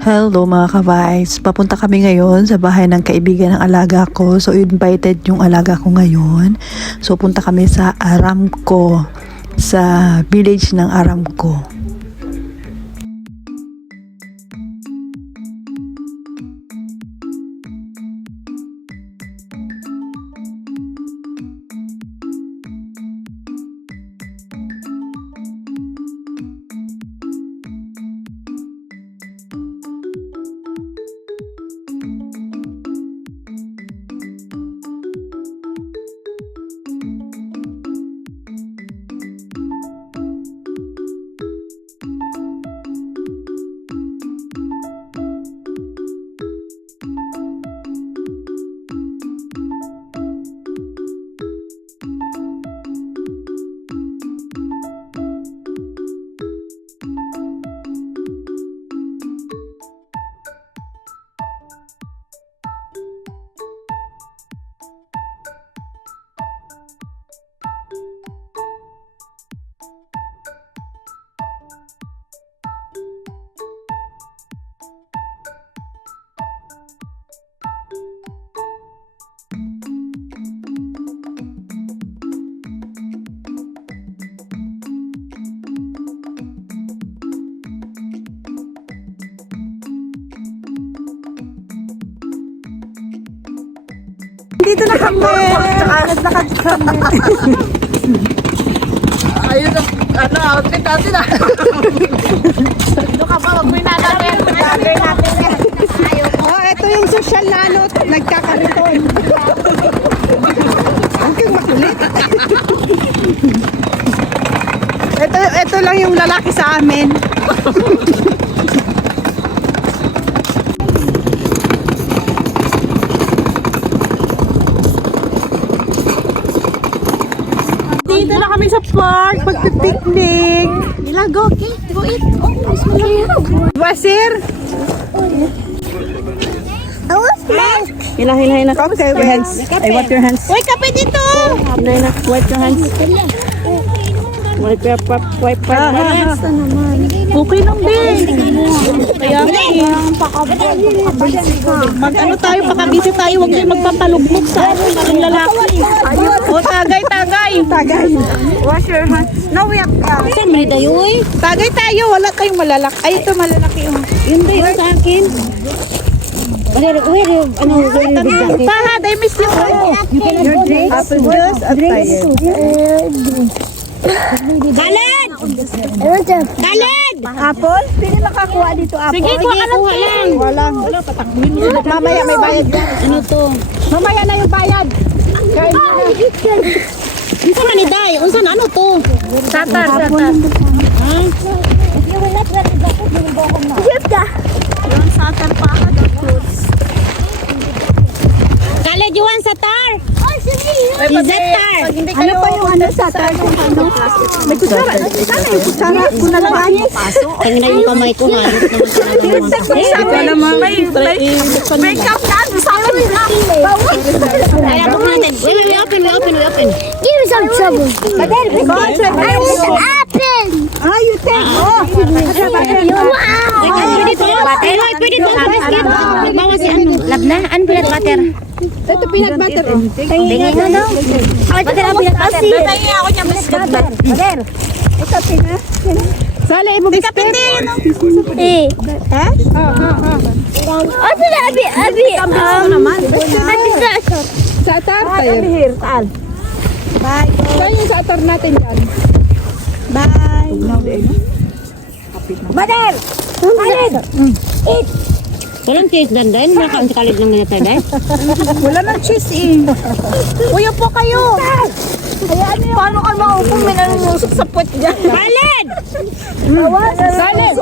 Hello mga ka-vibes, papunta kami ngayon sa bahay ng kaibigan ng alaga ko. So invited yung alaga ko ngayon. So punta kami sa Aramco, sa village ng Aramco. Dito na kami. Naglakad kami. Ayun ang outfit natin ah. Ito ka ba? Huwag mo natin. Gagawin natin yan. Oh, ito yung social lalot. Nagkakariton. Ang kang makulit. ito lang yung lalaki sa amin. Dito na kami sa park, magpipiknik. Go eat. Wasir? Hilahin na. Okay, your hands. I want your hands. Uy, kape dito! Hilahin na. Wipe your hands. Wipe your wipe. Okay lang din. Kaya mag-ano tayo, pakabisi tayo, huwag tayo magpapalugmok sa parang lalaki. O, tagay. Wash your hands. No, we have... Saan mo tayo, uy? Tagay tayo, wala tayong malalaki. Ay, ito malalaki. Yun ba yun sa akin? Where the jacket? Tahad, I miss you. Your drinks? Apple juice at tayo. Khaled! Khaled! Apple? Pili makakuha dito apple. Sige, kuha lang. Walang. Mamaya may bayad yan. Ano to? Mamaya na yung bayad. Unsa man ni day? Unsa ano to? Satar. Ha? Yung satar pa. Khaled, you want satar? Is that tar? Ano pa yung ano satar? May kutsara. Sana yung kutsara. Kung nalagay. Tingnan yung kamay ko ha. May cup na. Sabi na. Kaya buk natin. We open. Give me some trouble. I want an apple. You take. Pwede to. Nagbawa si ano. Lab na. Ano peanut butter? Ito peanut butter. Tingin nga daw. Butter ang peanut butter. Tingin ako niya biscuit. Butter. Ito peanut. Sala mo biscuit. Eh. Ha? Ano na abi? Abi sa Satar tayo. Bye. Saan yung satar natin yan? Bye. Bader. Alin? Eat. Walang cheese dandan. Nakaon si Khaled lang nito dahil. Wala nang cheese eh. Uyo po kayo. Paano ka maupo? May nanunusok sa puwet dyan. Khaled! Salin.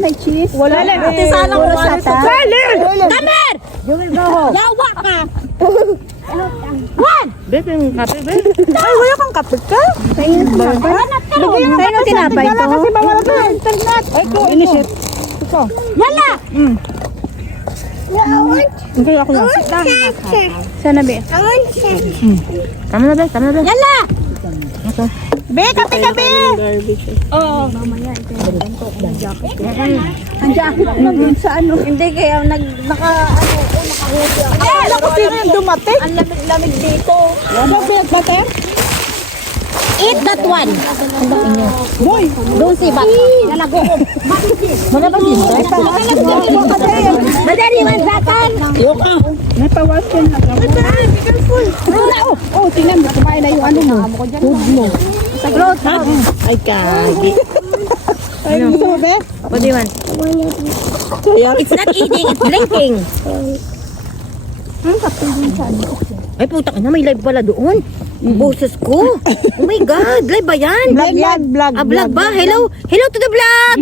May cheese. Wala lang. Ate sana ko Salin. Kamer! You will go home. Yawa ka! Bebe, yung kape, bebe. Ay, wala kang kapit ka? Tayo na tinapay ito. Kasi bawala ka internet. Ay, ko. Initiate. Ito. Yala! Okay, ako lang. Sana, be? Tama na, be. Yala! Be, kape-kape! Oo. Ang jacket lang dun sa ano. Hindi kaya nakahuli ako. Akala ko sino yung dumating. Ang lamig-lamig dito. Ano, butter? Eat that one. Boy! Doon si Bat. Lalago ko. Wala ba din? Madali, one second. May pawas ka na. Be careful. Oh, tingnan mo. Kumain na yung ano mo. Food mo. Saglot. Ay, kagi. Ay, gusto mo, be? What do you want? It's not eating, it's blinking. Ay, puta ka na, may live pala doon. Boses ko. Oh my God, live ba yan? Vlog yan, vlog. Ah, vlog ba? Hello? Hello to the vlog!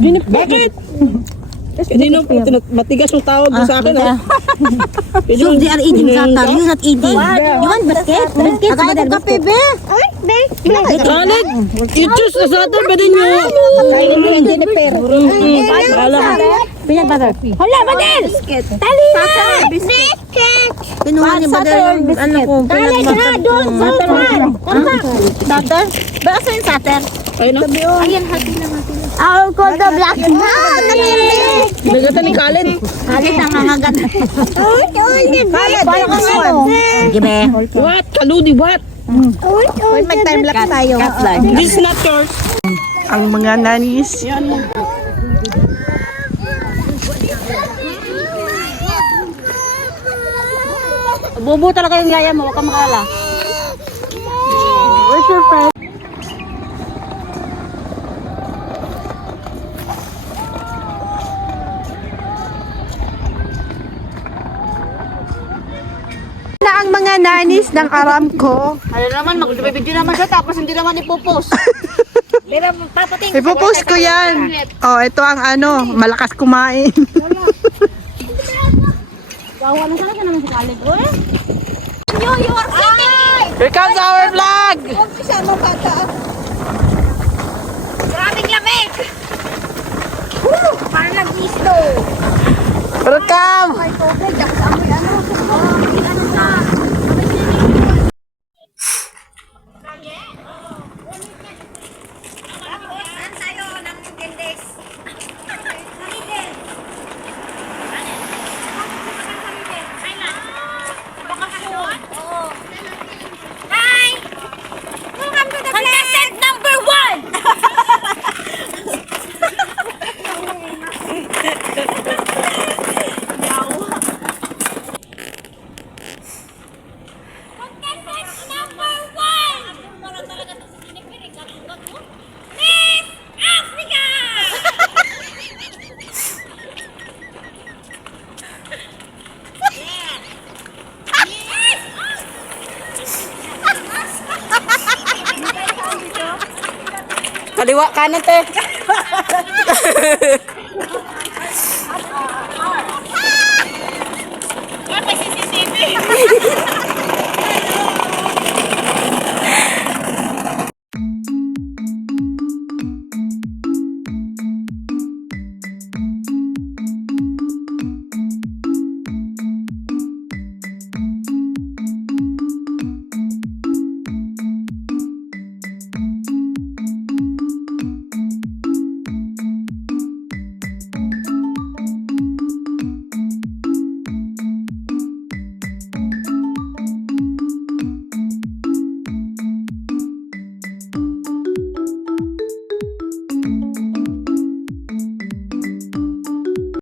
Jennifer! Bakit? Hindi no, matigas yung tawag sa akin. So they are eating sata, you're not eating. You want basket? Basket sa badal, basket. Ay, Kalig! I-choose na sa atin, pwede nyo. Kain mo yung Jennifer. Peanut butter. Hala, badal! Tali na! Biscuit! Kinuha ni badal yung ano ko, peanut butter. Sater? Ba, asa yung sater? Ayun no? Ayan, hati lang, hati lang. I'll call the black man! Nagata ni Kalin. Halit ang hangagat. Paano ka ngayon? Gibe. What? Kaludi, what? Mag-time-lapse tayo. This is not yours. Ang mga nanis. Bubu talaga yung yaya mo, huwag ka makala. Where's your friend? Na ang mga nanis ng Aramco. Ano naman, mag-video naman siya tapos hindi naman ipopost. Pero papating. Ipopost ko yan. Oh, ito ang ano, malakas kumain. Gawa na sana ka naman sa kalig. You are sitting. Here comes our vlog! Grabing lamig. Para nag-misto. Welcome! Hi! Welcome to the contestant number 1! Contestant number 1! Para talaga ito sa sinipiring. Miss Africa! Kaliwa, kanan te. May CCTV!